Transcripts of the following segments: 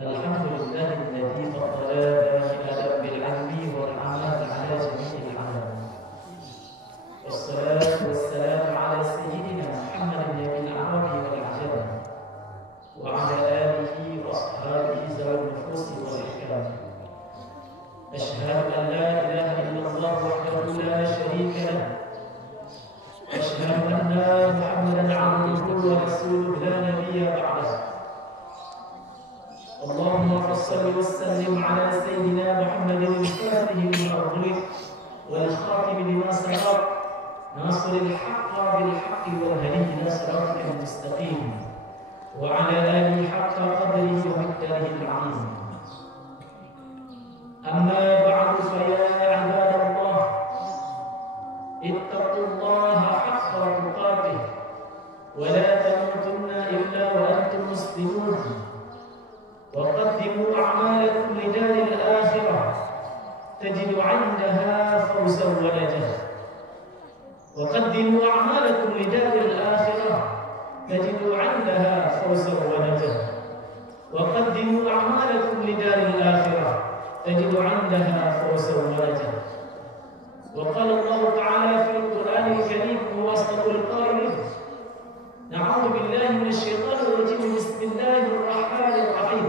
الحمد لله الذي فضلنا بالأدب بالعلم والعمل على جميع العالم. والصلاة والسلام على سيدنا محمد نبي العرب والعجم وعلى آله وأصحابه ذوي النفوس والإكرام. أشهد أن لا إله إلا الله وحده لا شريك له. أشهد أن محمدا عبده ورسوله لا نبي بعده. اللهم صل وسلم على سيدنا محمد الفاتح لما أغلق والخاتم لما سبق ناصر الحق بالحق والهدي إلى صراطك المستقيم وعلى آله حق قدره ومقداره العظيم. أما بعد فيا عباد الله اتقوا الله حق تقاته ولا تموتن إلا وأنتم مسلمون. وقدموا أعمالكم لدار الآخرة تجد عندها فوزا ونجاة. وقدموا أعمالكم لدار الآخرة تجدوا عندها فوزا ونجاة. وقدموا أعمالكم لدار الآخرة تجدوا عندها فوزا ونجاة. وقال الله تعالى في القرآن الكريم هو أصدق القائلين: نعوذ بالله من الشيطان الرجيم بسم الله الرحمن الرحيم.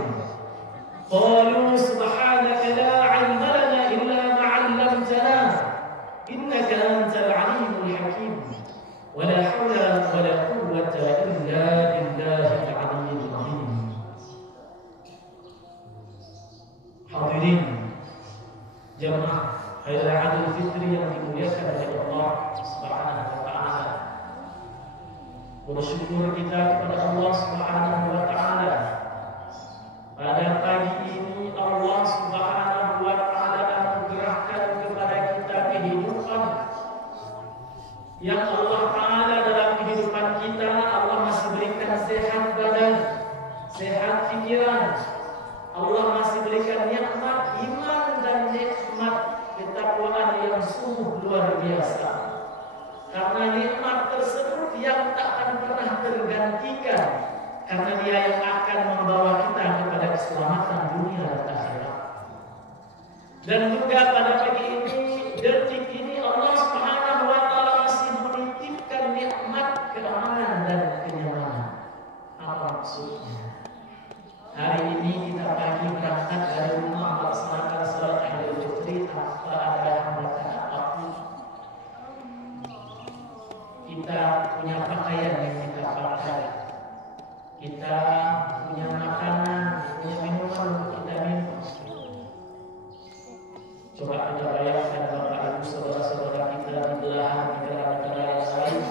قالوا سبحانك لا علم لنا إلا ما علمتنا إنك أنت العليم الحكيم ولا حول ولا قوة إلا بالله العلي العظيم. Hadirin jamaah Hari Raya Idul Fitri yang dimuliakan oleh Allah Subhanahu wa taala. Bersyukur kita kepada Allah Subhanahu wa taala. Pada pagi ini Allah Subhanahu wa taala anugerahkan kepada kita kehidupan yang Allah taala dalam kehidupan kita Allah masih berikan sehat badan, sehat pikiran. Allah masih berikan nikmat iman dan nikmat ketakwaan yang sungguh luar biasa. Karena nikmat tersebut yang tak akan pernah tergantikan, karena dia yang akan membawa kita kepada keselamatan dunia dan akhirat. Dan juga pada pagi ini, detik ini Allah Subhanahu wa taala masih menitipkan nikmat keamanan dan kenyamanan. Apa maksudnya? Hari ini kita pagi berangkat dari rumah melaksanakan salat Idul Fitri tanpa ada hambatan apapun. Kita punya pakaian yang kita pakai, kita punya makanan, punya minuman untuk kita minum. Coba kita bayangkan Bapak Ibu saudara-saudara kita di belahan negara-negara yang lain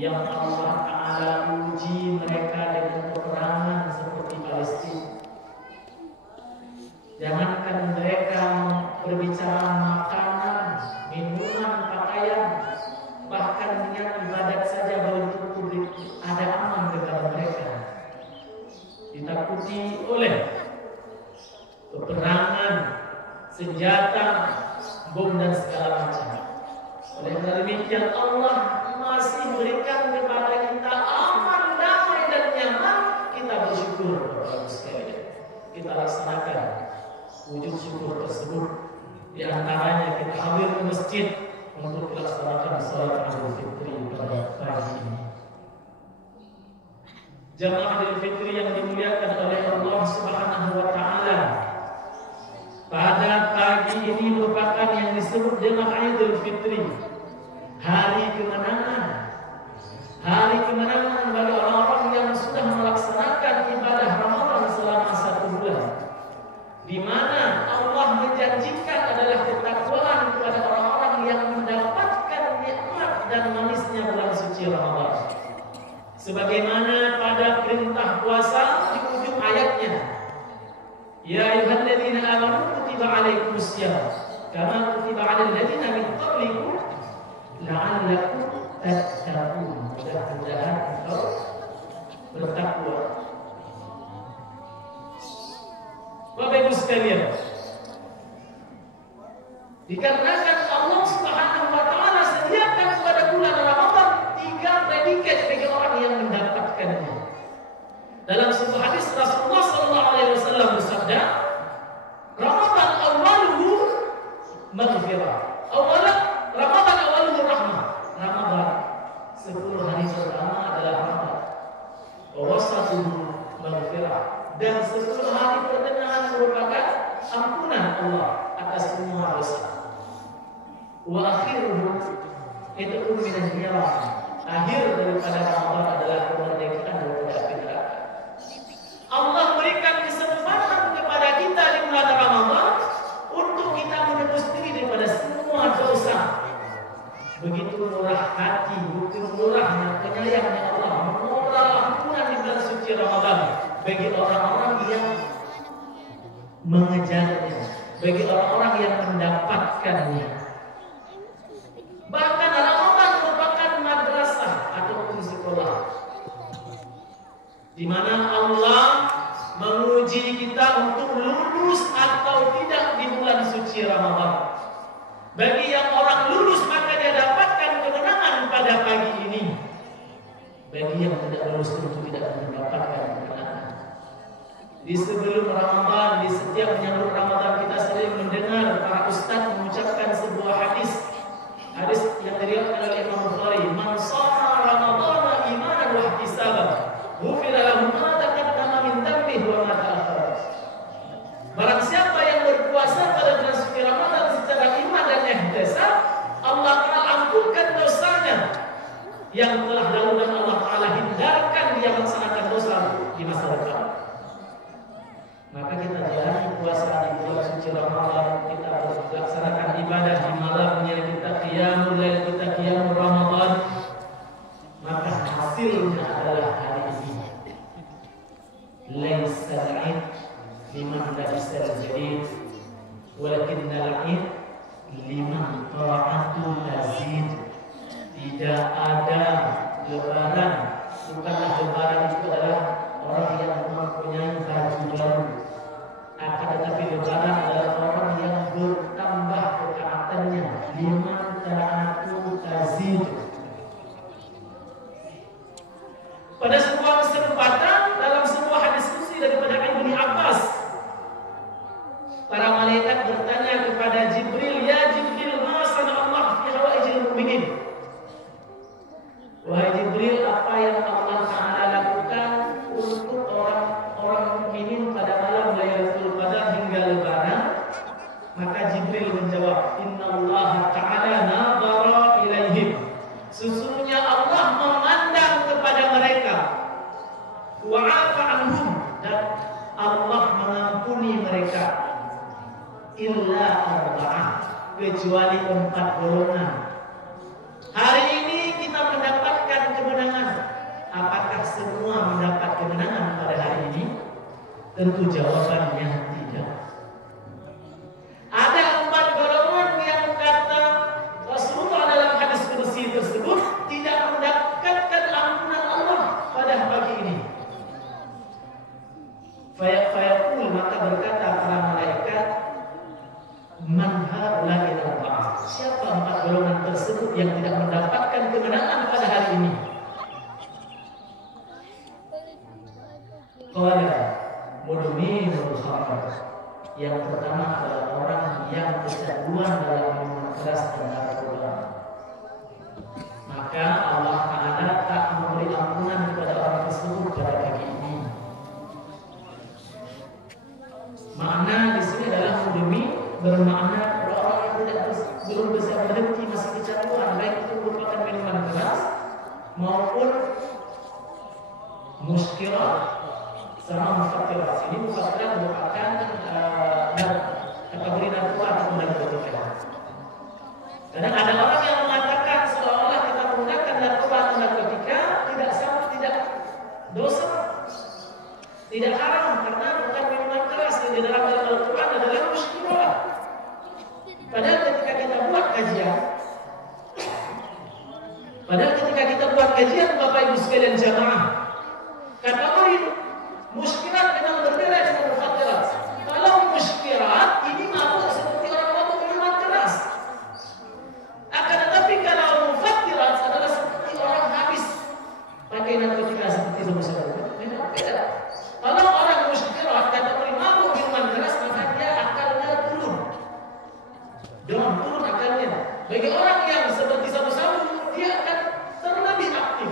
yang Allah Ta'ala uji mereka dengan peperangan seperti Palestina. Jangankan mereka berbicara makanan, minuman, pakaian, bahkan dengan ibadat saja belum tentu ada aman kepada mereka. Ditakuti oleh peperangan, senjata, bom dan segala macam. Oleh karena demikian Allah masih berikan kepada kita aman, damai dan nyaman. Kita bersyukur kepada sekalian. Kita laksanakan wujud syukur tersebut. Di antaranya kita hadir ke masjid untuk melaksanakan salat Idul Fitri pada pagi ini. Jamaah Idul Fitri yang dimuliakan oleh Allah Subhanahu wa taala. Pada pagi ini merupakan yang disebut dengan Idul Fitri, hari kemenangan. Hari kemenangan bagi orang-orang yang sudah melaksanakan ibadah Ramadan selama 1 bulan. Di mana Allah menjanjikan adalah ketakwaan kepada orang-orang yang mendapatkan nikmat dan manisnya bulan suci Ramadan. Sebagaimana pada perintah puasa di ujung ayatnya, ya ayyuhalladzina amanu kutiba alaikumussyam kama kutiba alal ladzina min qablikum la'allakum tattaqun. Mudah-mudahan engkau bertakwa. Bapak Ibu sekalian, dikarenakan Allah Subhanahu wa taala sediakan pada bulan Ramadan 3 predikat bagi orang yang mendapatkannya. Dalam sebuah hadis Rasulullah sallallahu alaihi wasallam Ramadan adalah kemerdekaan daripada api neraka. Allah berikan kesempatan kepada kita di bulan Ramadan untuk kita menebus diri daripada semua dosa. Begitu murah hati, begitu murahnya, penyayangnya Allah, murah ampunan di bulan suci Ramadan bagi orang-orang yang mengejarnya, bagi orang-orang yang mendapatkannya. Bahkan Ramadan merupakan madrasah ataupun sekolah di mana Allah menguji kita untuk lulus atau tidak di bulan suci Ramadan. Bagi yang orang lulus maka dia dapatkan kemenangan pada pagi ini. Bagi yang tidak lulus tentu tidak mendapatkan kemenangan. Di sebelum Ramadan, di setiap menyambut Ramadan kita sering mendengar para ustaz mengucapkan sebuah hadis yang diriwayatkan oleh Imam Bukhari, "Man shama Ramadhana imanan wa ihtisaban, ghufira lahu ma taqaddama min dhanbihi wa ma ta'akhkhara." Barang siapa yang berpuasa pada bulan suci Ramadan secara iman dan ihtisab, Allah Ta'ala ampunkan dosanya yang telah lalu dan Allah Ta'ala hindarkan dia melaksanakan dosa di masa depan. Maka kita jalani puasa di bulan suci Ramadan, kita laksanakan ibadah di malamnya, kita qiyamul lail, kita qiyamul Ramadan, maka hasilnya adalah hari ini. Laisa al-'id liman labisa al-jadid, walakinna al-'id liman ta'atu tazid. Tidak ada lebaran, bukanlah lebaran itu adalah orang yang mempunyai baju baru. Akan tetapi lebaran adalah orang yang bertambah ketaatannya. Liman ta'atu tazid. Pada sebuah kesempatan dalam sebuah hadis qudsi daripada Ibnu Abbas, para malaikat bertanya kepada Jibril, "Ya Jibril, ma sana Allah fi hawaijil mu'minin?" Wahai Jibril, apa yang Allah Ta'ala lakukan untuk orang-orang mukminin pada malam Lailatul Qadar hingga lebaran? Maka Jibril menjawab, "Inna Allah Ta'ala nadhara ilaihim." Sesungguhnya Allah memandang kepada mereka. Wa'afa anhum, dan Allah mengampuni mereka. Illa arba'ah, kecuali 4 golongan. Hari ini kita mendapatkan kemenangan. Apakah semua mendapat kemenangan pada hari ini? Tentu jawabannya tidak. Ada 4 golongan yang kata Rasulullah dalam hadis qudsi tersebut tidak mendapatkan ampunan Allah pada pagi ini. Fayaqul, maka berkata para malaikat, "Man haula'i al-arba'ah?" Siapa 4 golongan tersebut yang tidak mendapatkan kemenangan pada hari ini? Qala mudminul khamr. Yang pertama adalah orang yang kecanduan dalam minuman keras dan narkoba. Maka Allah Ta'ala tak memberi ampunan kepada orang tersebut pada pagi ini. Makna di sini adalah mudmin bermakna orang yang belum bisa berhenti, masih kecanduan, baik itu merupakan minuman keras maupun muskirat sama mufakirat. Ini mufakirat merupakan kategori narkoba atau narkotika. Kadang ada orang yang mengatakan seolah-olah kita menggunakan narkoba atau narkotika tidak sama, tidak dosa, tidak haram karena bukan minuman keras. Yang di dalam Al-Quran adalah muskirat. Padahal ketika kita buat kajian, Bapak Ibu sekalian jamaah, kategori muskirat memang berbeda dengan mufakirat. Kalau muskirat ini mabuk seperti orang mabuk minuman keras. Akan tetapi kalau mufakirat adalah seperti orang habis pakai narkotika seperti saudara-saudara. Memang beda. Kalau orang muskirat kategori mabuk minuman keras, maka dia akalnya turun akalnya. Bagi orang yang seperti sabu-sabu, dia akan terlebih aktif.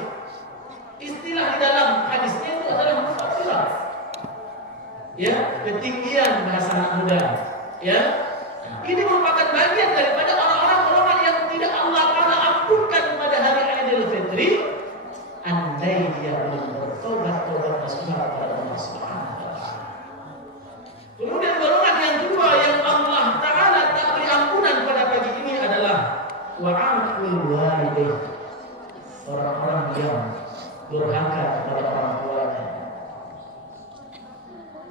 Istilah di dalam hadisnya itu adalah mufakirat. Ya, ketinggian bahasa anak muda. Ya, ini merupakan bagian daripada orang-orang golongan yang tidak Allah Ta'ala ampunkan pada hari Idul Fitri. yang durhaka kepada orang tuanya.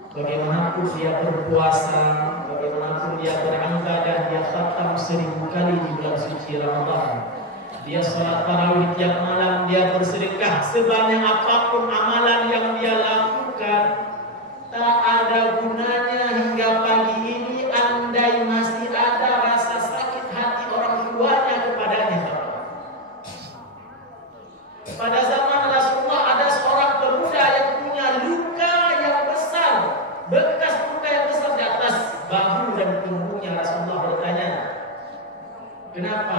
Bagaimanapun dia berpuasa, bagaimanapun dia beribadah, dia khatam 1000 kali di bulan suci Ramadan. Dia sholat tarawih tiap malam, dia bersedekah sebanyak apapun amalan yang dia lakukan, tak ada gunanya hingga pagi ini andai masih ada rasa sakit hati orang tuanya kepadanya. Pada zaman Rasulullah ada seorang pemuda yang punya luka yang besar, bekas luka yang besar di atas bahu dan punggungnya. Rasulullah bertanya, kenapa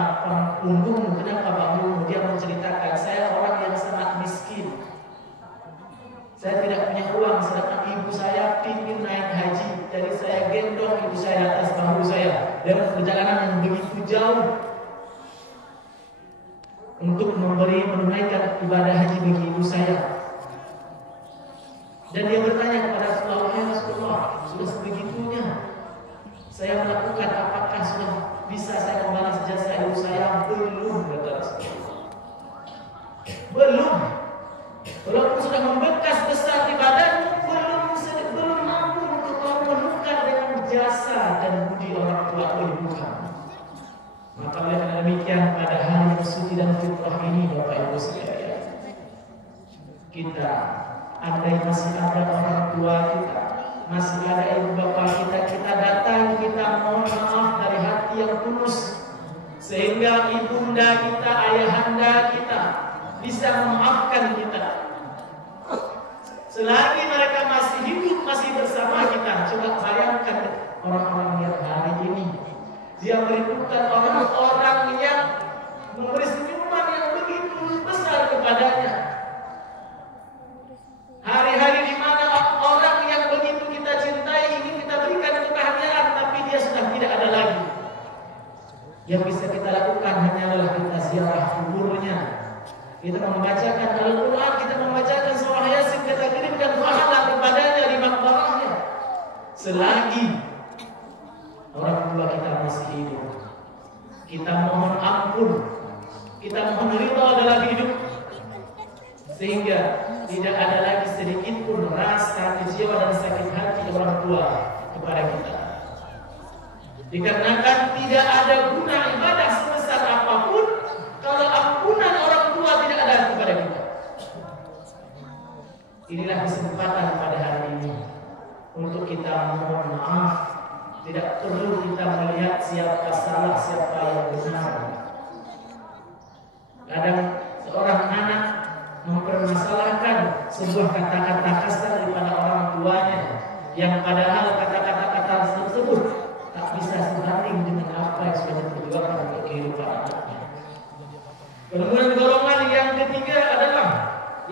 punggungmu, kenapa bahumu? Dia menceritakan, saya orang yang sangat miskin, saya tidak punya uang, sedangkan ibu saya ingin naik haji, jadi saya gendong ibu saya di atas bahu saya dengan perjalanan yang begitu jauh untuk menunaikan ibadah haji bagi ibu saya. Dan dia bertanya kepada Rasulullah, ya Rasulullah, sudah sebegitunya saya melakukan, apakah sudah bisa saya membalas jasa ibu saya? Belum, kata Rasulullah. Belum. Walaupun sudah membekas besar di badanmu, belum mampu untuk menukar dengan jasa dan budi orang tua ibu kamu. Maka oleh demikian pada hari yang suci dan fitrah ini, Bapak Ibu sekalian, kita andai masih ada orang tua kita, masih ada ibu bapak kita, kita datang, kita mohon maaf dari hati yang tulus, sehingga ibunda kita, ayahanda kita bisa memaafkan kita. Selagi mereka masih hidup, masih bersama kita, coba bayangkan orang-orang yang hari ini dia merindukan orang-orang yang memberi senyuman yang begitu besar kepadanya. Hari-hari di mana orang yang begitu kita cintai ingin kita berikan kebahagiaan, tapi dia sudah tidak ada lagi. Yang bisa kita lakukan hanyalah kita ziarah kuburnya, kita membacakan Al-Quran, kita membacakan surah Yasin, kita kirimkan pahala kepadanya di makbarahnya. Selagi orang tua kita masih hidup, kita mohon ampun, kita mohon ridha dalam hidup, sehingga tidak ada lagi sedikit pun rasa kecewa dan sakit hati orang tua kepada kita. Dikarenakan tidak ada guna ibadah sebesar apapun kalau ampunan orang tua tidak ada kepada kita. Inilah kesempatan pada hari ini untuk kita mohon maaf. Tidak perlu kita melihat siapa salah, siapa yang benar. Kadang seorang anak mempermasalahkan sebuah kata-kata kasar daripada orang tuanya, yang padahal kata-kata tersebut tak bisa sebanding dengan apa yang sudah diperjuangkan untuk kehidupan anaknya. Kemudian golongan yang ketiga adalah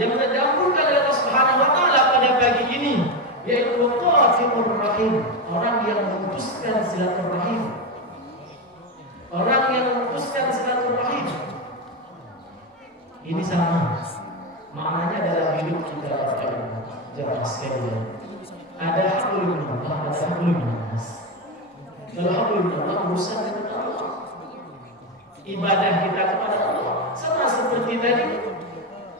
yang terdahulukan oleh Allah Subhanahu wa taala pada pagi ini, yaitu qatimur rahim, orang yang memutuskan silaturahim. Orang yang memutuskan silaturahim ini sama maknanya dalam hidup kita jemaah sekalian. Ada hablum minallah, ada hablum minannas. Kalau hablum minallah urusan dengan Allah, ibadah kita kepada Allah. Sama seperti tadi,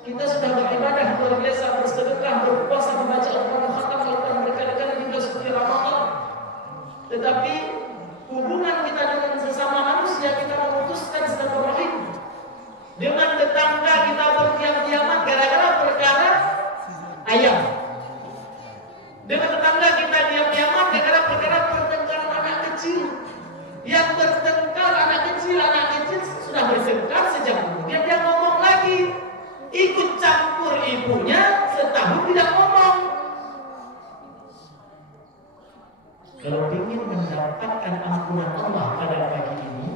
kita sudah beribadah luar biasa, bersedekah, berpuasa, membaca Al-Quran, khatam Al-Quran berkali-kali di bulan suci Ramadan. Tetapi hubungan kita dengan sesama manusia, kita memutuskan silaturahim. Dengan tetangga kita berdiam-diaman gara-gara perkara ayam. Dengan tetangga kita diam-diaman gara-gara perkara pertengkaran anak kecil. Yang bertengkar anak kecil sudah bertengkar sejak kemudian dia ngomong lagi, ikut campur ibunya setahun tidak ngomong. Kalau ingin mendapatkan ampunan Allah pada pagi ini,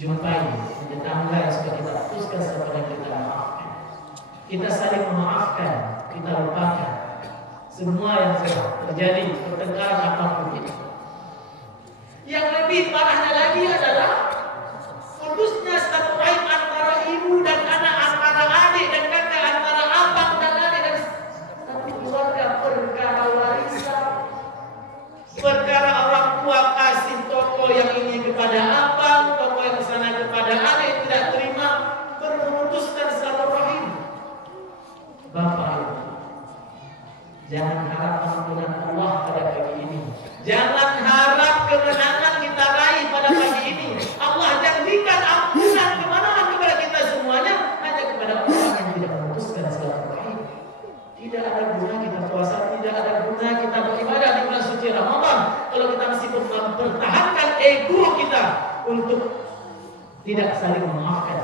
jumpai tetangga yang sudah kita putuskan setelah kita maafkan. Kita saling memaafkan, kita lupakan semua yang telah terjadi, pertengkaran apapun itu. Yang lebih parahnya lagi adalah putusnya silaturahim antara ibu dan anak, antara adik dan kakak, antara abang dan adik, dan satu keluarga. Perkara warisan, perkara orang tua kasih toko yang ini kepada abang, toko yang sana kepada adik, tidak terima, memutuskan Jangan harap kemenangan kita raih pada pagi ini. Allah janjikan ampunan kemana kepada kita semuanya, hanya kepada orang yang tidak memutuskan silaturahim. Tidak ada guna kita puasa, tidak ada guna kita beribadah di bulan suci Ramadan kalau kita masih mempertahankan ego kita untuk tidak saling memaafkan.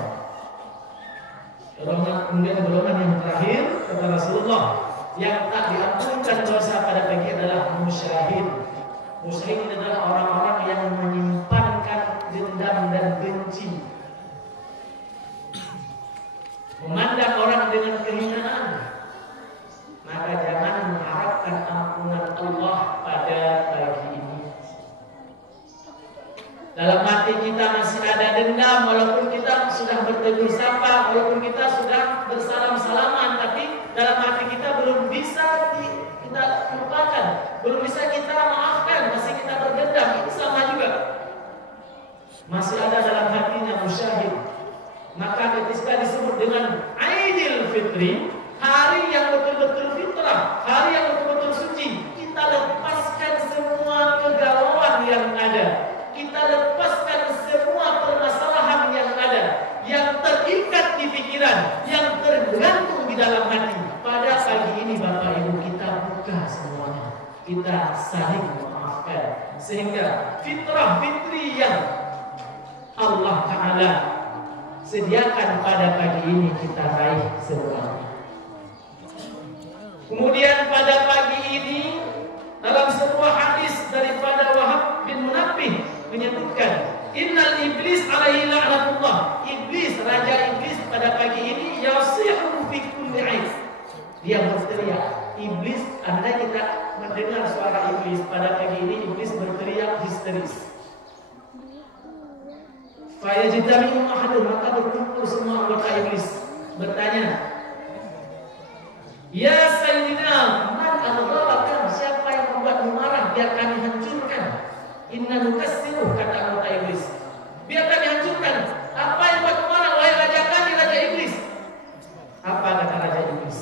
Kemudian golongan yang terakhir kata Rasulullah, yang tak diampunkan dosa pada pagi adalah musyahid. Musyahid adalah orang-orang yang menyimpankan dendam dan benci, memandang orang dengan kehinaan. Maka jangan mengharapkan ampunan Allah pada pagi ini. Dalam hati kita masih ada dendam, walaupun kita sudah bertegur sapa, walaupun kita sudah bersalam-salaman, tapi dalam hati kita belum bisa kita lupakan, belum bisa kita maafkan, masih kita berdendam. Ini sama juga, masih ada dalam hatinya musyahid. Maka ketika disebut dengan Aidil Fitri, hari yang betul-betul fitrah, hari yang betul-betul suci, kita lepaskan semua kegalauan yang ada, kita lepaskan semua permasalahan yang ada, yang terikat di pikiran, yang tergantung di dalam hati. Pada pagi ini Bapak Ibu, kita buka semuanya, kita saling memaafkan, sehingga fitrah fitri yang Allah Ta'ala sediakan pada pagi ini kita raih semuanya. Kemudian pada pagi ini dalam sebuah hadis daripada Wahab bin Munabbih menyebutkan, innal iblis alaihi la'natullah. Iblis, raja iblis pada pagi ini yasihu fi kulli 'ain. Dia berteriak. Iblis, andai kita mendengar suara iblis pada pagi ini, iblis berteriak histeris. Fayajtami'u ahadun, maka berkumpul semua anggota iblis bertanya, ya Sayyidina, man aghdabaka, siapa yang membuatmu marah, biar kami hancurkan. Inna nukassiruh, kata anggota iblis, biar kami hancurkan. Apa yang membuatmu marah, wahai raja kami, raja iblis? Apa kata raja iblis?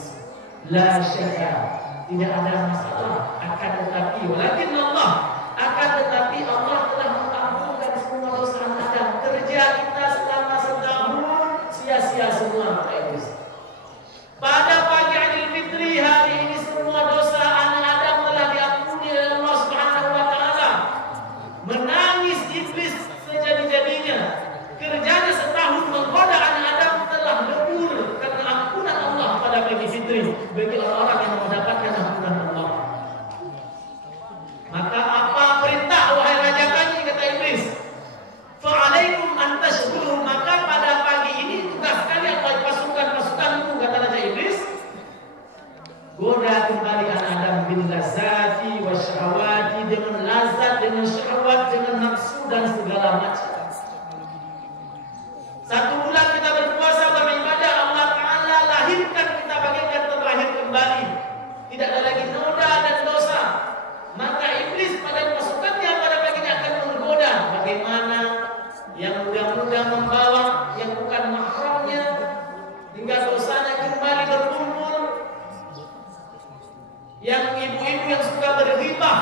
La syakka, tidak ada masalah, akan tetapi walakin Allah, akan tetapi Allah telah mengampunkan semua dosa Adam. Kerja kita selama setahun sia-sia semua, kata iblis. Pada pagi Idul Fitri hari ini semua dosa anak Adam telah diampuni oleh Allah Subhanahu wa taala. Menangis iblis sejadi-jadinya. Kerjanya setahun menggoda anak Adam telah lebur karena ampunan Allah pada pagi Fitri bagi orang-orang yang mendapatkan ampunan Allah. Maka apa perintah wahai raja kami, kata iblis? Fa'alaikum an tashkuru, maka pada pagi ini tugas kalian wahai pasukan-pasukanku, kata raja iblis, goda kembali anak Adam bin lazati wa syahwati, dengan lazat, dengan syahwat, dengan nafsu dan segala macam. 1 bulan kita berpuasa, beribadah, Allah Ta'ala lahirkan kita bagaikan terlahir kembali. Tidak ada lagi noda dan dosa. Maka iblis pada pasukannya pada pagi ini akan menggoda. Bagaimana yang muda-muda membawa yang bukan mahramnya, hingga dosanya kembali berkumpul. Yang ibu-ibu yang suka berghibah,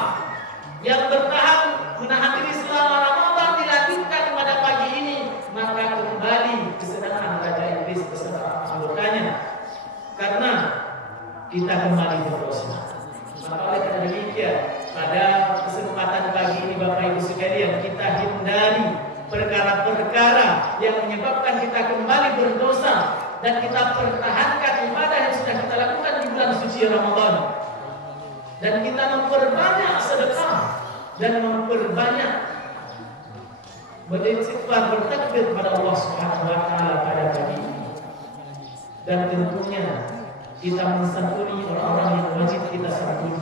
yang bertahan menahan diri selama Ramadan, dilanjutkan pada pagi ini, maka kembali kesenangan raja iblis beserta anggotanya, karena kita kembali berdosa. Maka oleh karena demikian, pada kesempatan pagi ini Bapak Ibu sekalian, kita hindari perkara-perkara yang menyebabkan kita kembali berdosa, dan kita pertahankan ibadah yang sudah kita lakukan di bulan suci Ramadan. Dan kita memperbanyak sedekah dan memperbanyak beristighfar, bertakbir kepada Allah Subhanahu wa taala pada pagi ini. Dan tentunya kita mensantuni orang-orang yang wajib kita santuni,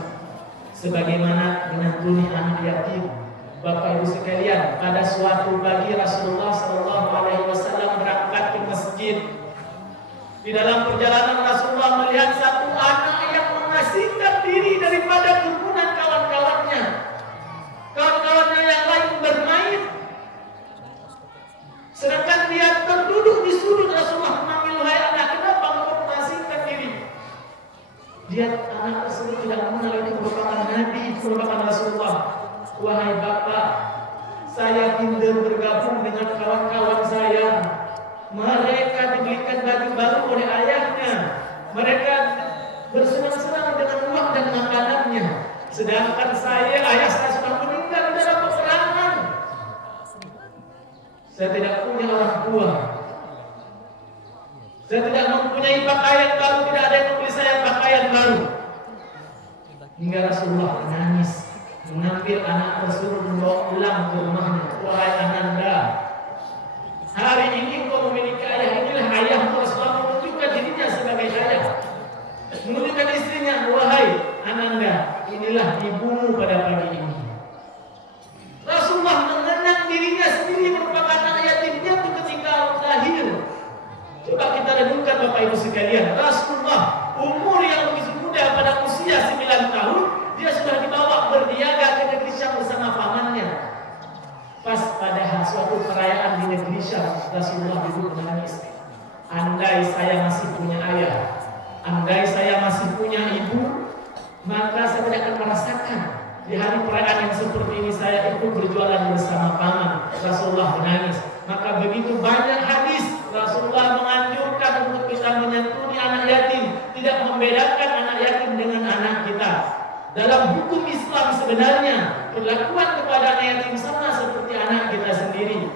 sebagaimana menyantuni anak yatim. Bapak Ibu sekalian, pada suatu pagi Rasulullah sallallahu alaihi wasallam berangkat ke masjid. Di dalam perjalanan Rasulullah melihat satu anak yang mengasingkan diri daripada kerumunan kawan-kawannya. Kawan-kawannya yang lain bermain, sedangkan dia terduduk di sudut. Rasulullah memanggil, wahai anak, kenapa engkau mengasingkan diri? Dia anak tersebut tidak mengenal ini merupakan Nabi, merupakan Rasulullah. Wahai bapak, saya minder bergabung dengan kawan-kawan saya. Mereka dibelikan baju baru oleh ayahnya. Mereka bersenang-senang dengan uang dan makanannya. Sedangkan ayah saya sudah meninggal dalam peperangan. Saya tidak punya orang tua. Saya tidak mempunyai pakaian baru, tidak ada yang membeli saya pakaian baru. Hingga Rasulullah menangis, mengambil anak tersebut membawa pulang ke rumahnya. Wahai Ananda, hari ini engkau memiliki ayah. Inilah ayahmu. Rasulullah menunjukkan dirinya sebagai ayah, menunjukkan istrinya. Wahai Ananda, inilah ibumu pada pagi ini. Rasulullah mengenang dirinya sendiri merupakan anak yatimnya itu ketika lahir. Coba kita renungkan Bapak Ibu sekalian, Rasulullah umur yang begitu muda, pada usia 9 tahun dia sudah dibawa berniaga ke negeri Syam bersama pamannya. Pas pada suatu perayaan di negeri Syam, Rasulullah duduk menangis. Andai saya masih punya ayah, andai saya masih punya ibu, maka saya tidak akan merasakan di hari perayaan yang seperti ini saya ikut berjualan bersama paman. Rasulullah menangis. Maka begitu banyak hadis Rasulullah menganjurkan untuk kita menyantuni anak yatim, tidak membedakan anak yatim dengan anak kita. Dalam hukum Islam sebenarnya perlakuan kepada anak yatim sama seperti anak kita sendiri.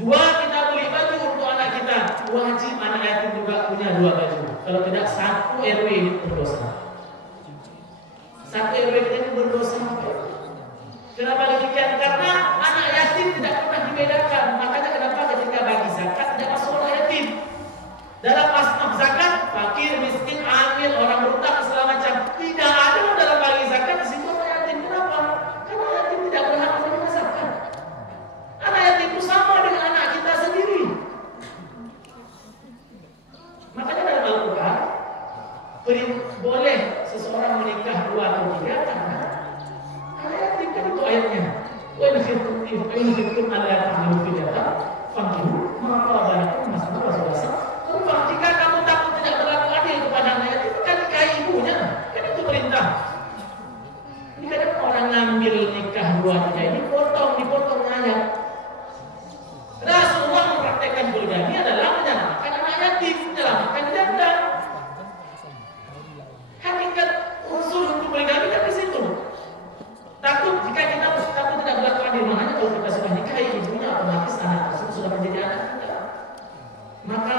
Kita beli baju untuk anak kita, wajib anak yatim juga punya 2 baju. Kalau tidak, 1 RW ini berdosa. 1 RW ini berdosa. Kenapa demikian? Karena anak yatim tidak pernah dibedakan. Makanya kenapa ketika bagi zakat tidak masuk anak yatim. Dalam asnaf zakat, fakir, miskin, amil, orang berutang, segala macam, tidak ada dalam bagi zakat di situ anak yatim. Kenapa? Karena anak yatim tidak berhak menerima zakat. Anak yatim itu sama dengan anak kita sendiri. Makanya dalam Al-Quran boleh seseorang menikah 2 atau 3 karena anak yatim. Kan itu ayatnya. Wa in khiftum alla ta'dilu fil yatama fankihu ma qaba lakum masna wa thulatha. Jika kamu takut tidak berlaku adil kepada anak yatim, kan nikahi ibunya. Kan itu perintah. Ini kadang orang ngambil nikah 2 3 ini dipotong ayat. Rasulullah mempraktekkan poligami adalah menyelamatkan anak yatim, menyelamatkan janda. Hakikat unsur hukum poligami kan di situ. Takut jika kita takut tidak berlaku adil, makanya kalau kita sudah nikahi ibunya, otomatis anak tersebut sudah menjadi anak kita. Maka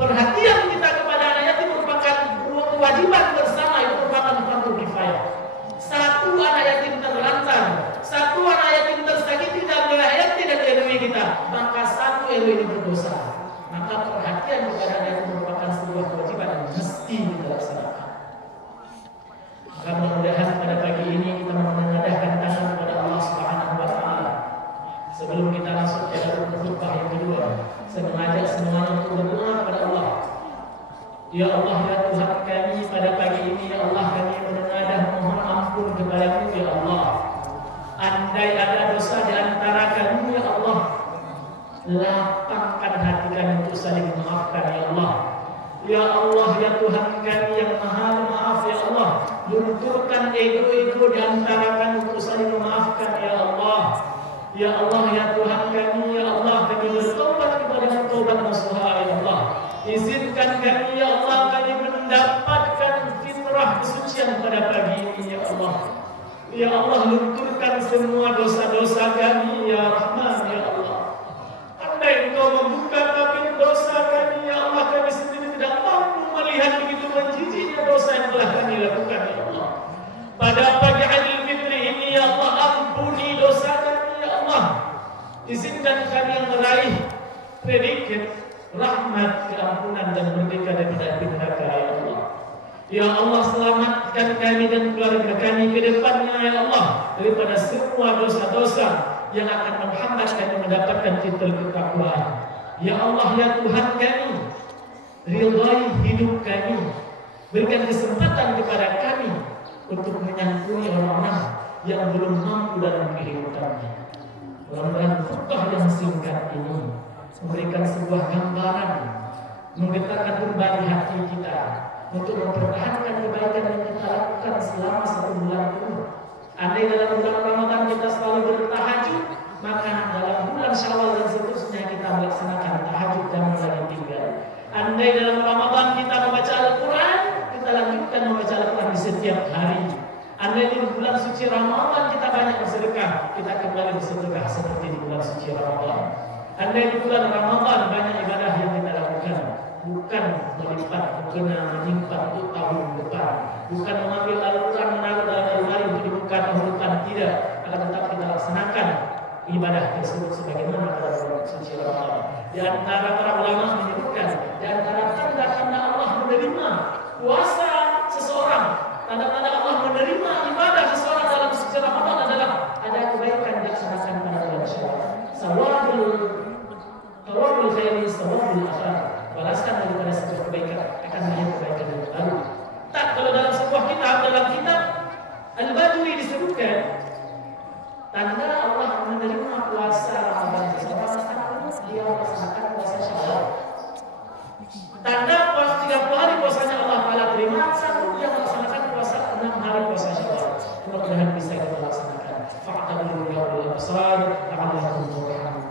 perhatian kita kepada anak yatim merupakan kewajiban bersama, itu merupakan fardu kifayah. 1 anak yatim terlantar, 1 anak yatim tersakiti dalam wilayah RT dan RW kita, maka 1 RW ini berdosa. Maka perhatian kepada anak yatim merupakan sebuah kewajiban yang mesti kita laksanakan. Maka mudah-mudahan pada pagi ini kita menengadahkan tangan kepada Allah Subhanahu wa taala. Sebelum kita masuk ke dalam khutbah yang kedua, saya mengajak semuanya untuk berdoa kepada Allah. Ya Allah, ya Tuhan kami, pada pagi ini ya Allah kami menengadah mohon ampun kepada-Mu ya Allah. Andai ada dosa di antara kami ya Allah, lapangkan hati kami untuk saling memaafkan ya Allah. Ya Allah, ya Tuhan kami yang Maha Maaf ya Allah, lunturkan ego-ego di antara kami untuk saling memaafkan ya Allah. Ya Allah, ya Tuhan kami ya Allah, kami bertobat kepada-Mu taubat nasuha ya Allah. Izinkan kami ya Allah, kami mendapatkan fitrah kesucian pada pagi ini ya Allah. Ya Allah, lunturkan semua dosa-dosa kami ya Rahman ya Allah. Andai Engkau membuka tabir dosa kami ya Allah, kami sendiri tidak mampu melihat begitu menjijiknya dosa yang telah kami lakukan ya Allah. Pada pagi Idul Fitri ini ya Allah, ampuni dosa kami ya Allah. Izinkan kami yang meraih predikat rahmat, keampunan dan merdeka daripada api neraka ya Allah. Ya Allah, selamatkan kami dan keluarga kami ke depannya ya Allah daripada semua dosa-dosa yang akan menghambat kami mendapatkan titel ketakwaan. Ya Allah, ya Tuhan kami, ridhai hidup kami, berikan kesempatan kepada kami untuk menyantuni orang-orang yang belum mampu dalam kehidupannya. Mudah-mudahan khutbah yang singkat ini memberikan sebuah gambaran, menggetarkan kembali hati kita untuk mempertahankan kebaikan yang kita lakukan selama 1 bulan penuh. Andai dalam bulan Ramadan kita kembali bersedekah seperti di bulan suci Ramadan. Andai di bulan Ramadan banyak ibadah yang kita lakukan, bukan menyimpan untuk tahun depan, bukan mengambil Al-Quran menaruh dalam lemari untuk dibuka tahun depan, tidak, akan tetap kita laksanakan ibadah tersebut sebagaimana pada bulan suci Ramadan. Di antara para ulama menyebutkan, di antara tanda-tanda Allah menerima puasa seseorang, tanda-tanda Allah menerima ibadah seseorang dalam suci Ramadan adalah ada kebaikan dilaksanakan pada bulan Syawal. Sawabul khairi sawabul akhir. Balasan daripada sebuah kebaikan akan melihat kebaikan yang baru. Tak, kalau dalam sebuah kitab, dalam kitab Al-Badwi disebutkan tanda Allah menerima puasa Ramadan seseorang dia melaksanakan puasa Syawal. Tanda puasa 30 hari puasanya Allah Ta'ala terima, satu dia melaksanakan puasa 6 hari puasa Syawal. Mudah-mudahan bisa kita laksanakan. Fa'tabiru ya ulil absar la'allakum turhamun.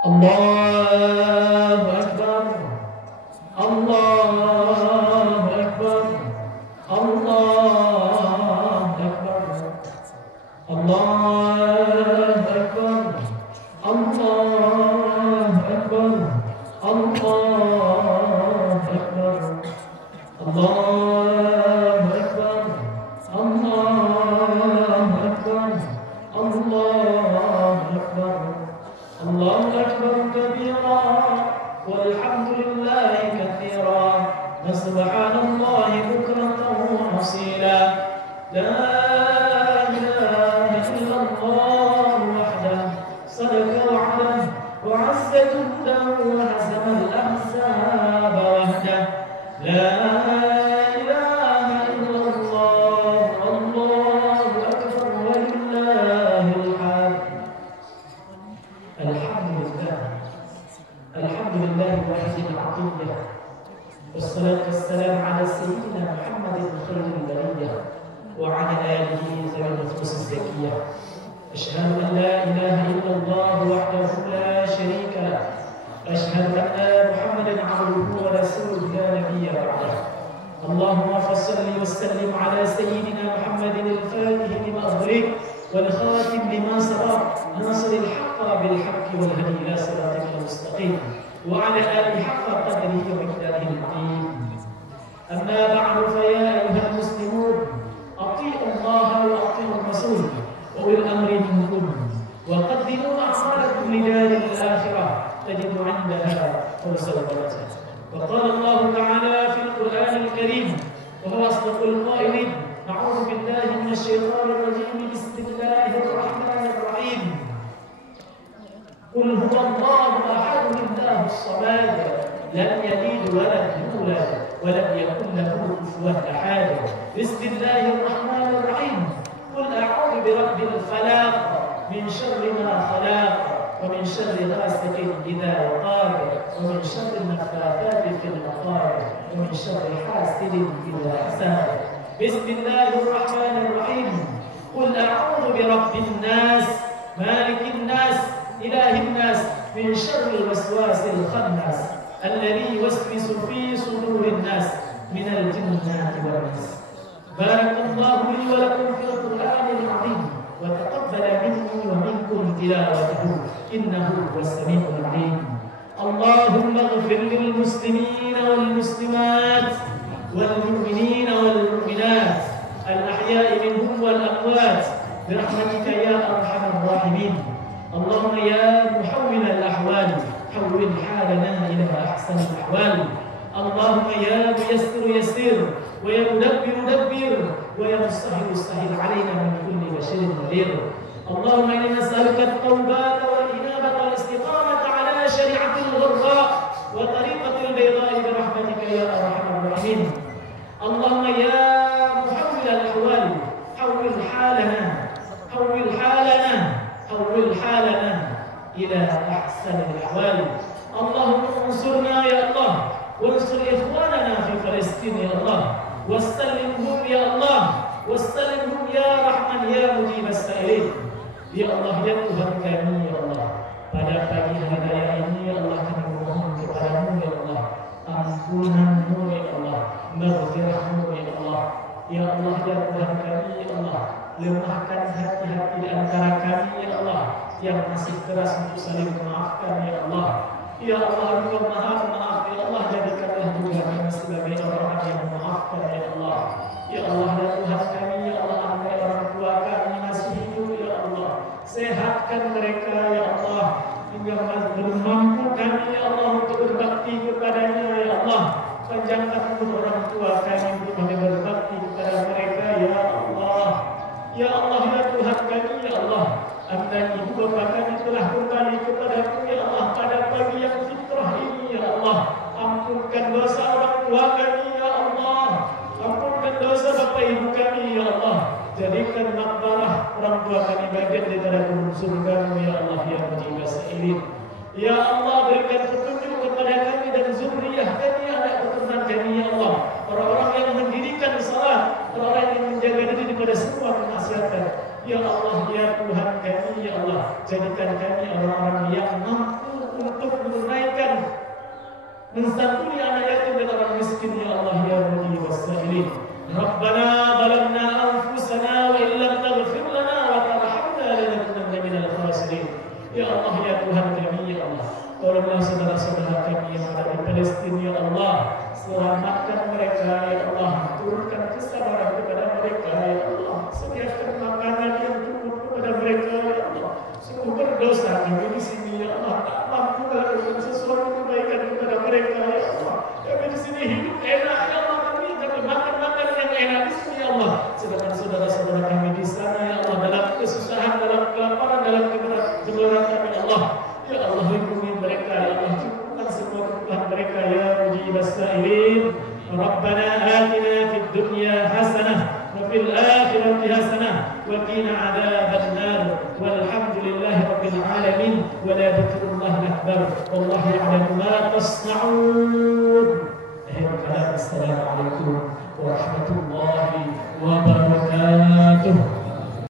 Allahu Akbar, Allahu Akbar, Allahu Akbar, Allahu Akbar, Allahu Akbar, Allahu Akbar, Allahu Akbar, Allahu Akbar, Allahu Akbar. الله أكبر كبيرا والحمد لله كثيرا وسبحان الله بكرة وأصيلا لا إله إلا الله وحده صدق وعده وعز جنده وهزم الأحزاب وحده لا إله إلا الله الله أكبر ولله الحمد. الحمد لله الواحد العظيم والصلاة والسلام على سيدنا محمد خير البرية وعلى آله ذوي النفوس الزكية. أشهد أن لا إله إلا الله وحده لا شريك له، أشهد أن محمدا عبده ورسوله لا نبي بعده. اللهم فصل وسلم على سيدنا محمد الفاتح لما أغلق والخاتم لما سبق ناصر الحق بالحق والهدي إلى صراطك المستقيم وعلى آله حق قدره ومقداره العظيم. أما بعد فيا أيها المسلمون أطيعوا الله وأطيعوا الرسول وأولي الأمر منكم وقدموا أعمالكم لدار الآخرة تجدوا عندها فرصة وبركة. وقال الله تعالى في القرآن الكريم وهو أصدق القائلين: أعوذ بالله من الشيطان الرجيم بسم الله الرحمن الرحيم قل هو الله أحد الله الصمد لم يلد ولم يولد ولم يكن له كفوا أحد. بسم الله الرحمن الرحيم قل أعوذ برب الفلق من شر ما خلق ومن شر غاسق إذا وقب ومن شر النفاثات في العقد ومن شر حاسد إذا حسد. بسم الله الرحمن الرحيم قل أعوذ برب الناس مالك الناس إله الناس من شر الوسواس الخناس الذي يوسوس في صدور الناس من الجنة والناس. بارك الله لي ولكم في القرآن العظيم وتقبل مني ومنكم تلاوته إنه هو السميع العليم. اللهم اغفر للمسلمين والمسلمات والمؤمنين والمؤمنات الأحياء منهم والأموات برحمتك يا أرحم الراحمين. اللهم يا محول الأحوال حول حالنا إلى أحسن الأحوال. اللهم يا ميسر يسر ويا مدبر دبر ويا مستهل استهل علينا من كل بشر نذير. اللهم إنا نسألك التوبة والإنابة والاستقامة على شريعة الغراء وطريقة البيضاء برحمتك يا أرحم الراحمين. اللهم يا محول الأحوال حول حالنا حول حالنا حول حالنا إلى أحسن الأحوال. اللهم انصرنا يا الله وانصر إخواننا في فلسطين يا الله واستلمهم يا الله واستلمهم يا رحمن يا مجيب السائلين. Ya Allah, ya Tuhan kami ya Allah, pada masih keras untuk saling memaafkan ya Allah. Ya Allah, Engkau Maha Pemaaf. Ya Allah, jadikanlah juga kami sebagai orang yang memaafkan ya Allah. Ya Allah dan Tuhan kami, ya Allah, andai orang tua kami masih hidup ya Allah, sehatkan mereka ya Allah, hingga belum mampu kami ya Allah untuk berbakti kepadanya ya Allah. Panjangkan umur orang tua kami untuk kami berbakti kepada mereka ya Allah. Ya Allah ya Tuhan kami ya Allah, andai ibu bapa kami telah kembali kepadamu ya Allah pada pagi yang fitrah ini ya Allah, ampunkan dosa orang tua kami ya Allah, ampunkan dosa bapak ibu kami ya Allah, jadikan makbarah orang tua kami bagian daripada kubur surga-Mu ya Allah ya Mujib as-Sa'ilin. Ya Allah, berikan petunjuk kepada kami dan zuriyah kami, anak keturunan kami ya Allah, orang-orang yang mendirikan salat, orang-orang yang menjaga diri daripada semua kemaksiatan. Ya Allah ya Tuhan kami ya Allah, jadikan kami orang-orang yang mampu untuk menunaikan, mensantuni anak yatim dan orang miskin ya Allah ya Mujib as-Sa'ilin. Rabbana zalamna anfusana wa illam taghfir lana wa tarhamna lanakunanna minal khasirin. Ya Allah ya Tuhan kami ya Allah, tolonglah saudara-saudara kami yang ada di Palestina ya Allah, selamatkan mereka ya Allah, turunkan kesabaran kepada mereka ya Allah, sediakan makanan yang cukup kepada mereka ya Allah. Sungguh berdosa kami di sini ya Allah, tak mampu melakukan sesuatu kebaikan kepada mereka ya Allah. Kami di sini hidup enak ya Allah, kami makan makanan yang enak di sini ya Allah, sedangkan saudara-saudara kami di sana ya Allah dalam kesusahan, dalam kelaparan, dalam kebenaran kami ya Allah. Ya Allah, lindungi mereka ya Allah, cukupkan semua kebutuhan mereka ya Mujib as-Sa'ilin. Rabbana atina fid dunya hasanah wa fil akhirati hasanah wa qina adzaban nar. Walhamdulillahi rabbil alamin wa la dzikrullahi akbar. Wallahu ya'lamu ma tasna'un. Assalamualaikum warahmatullahi wabarakatuh.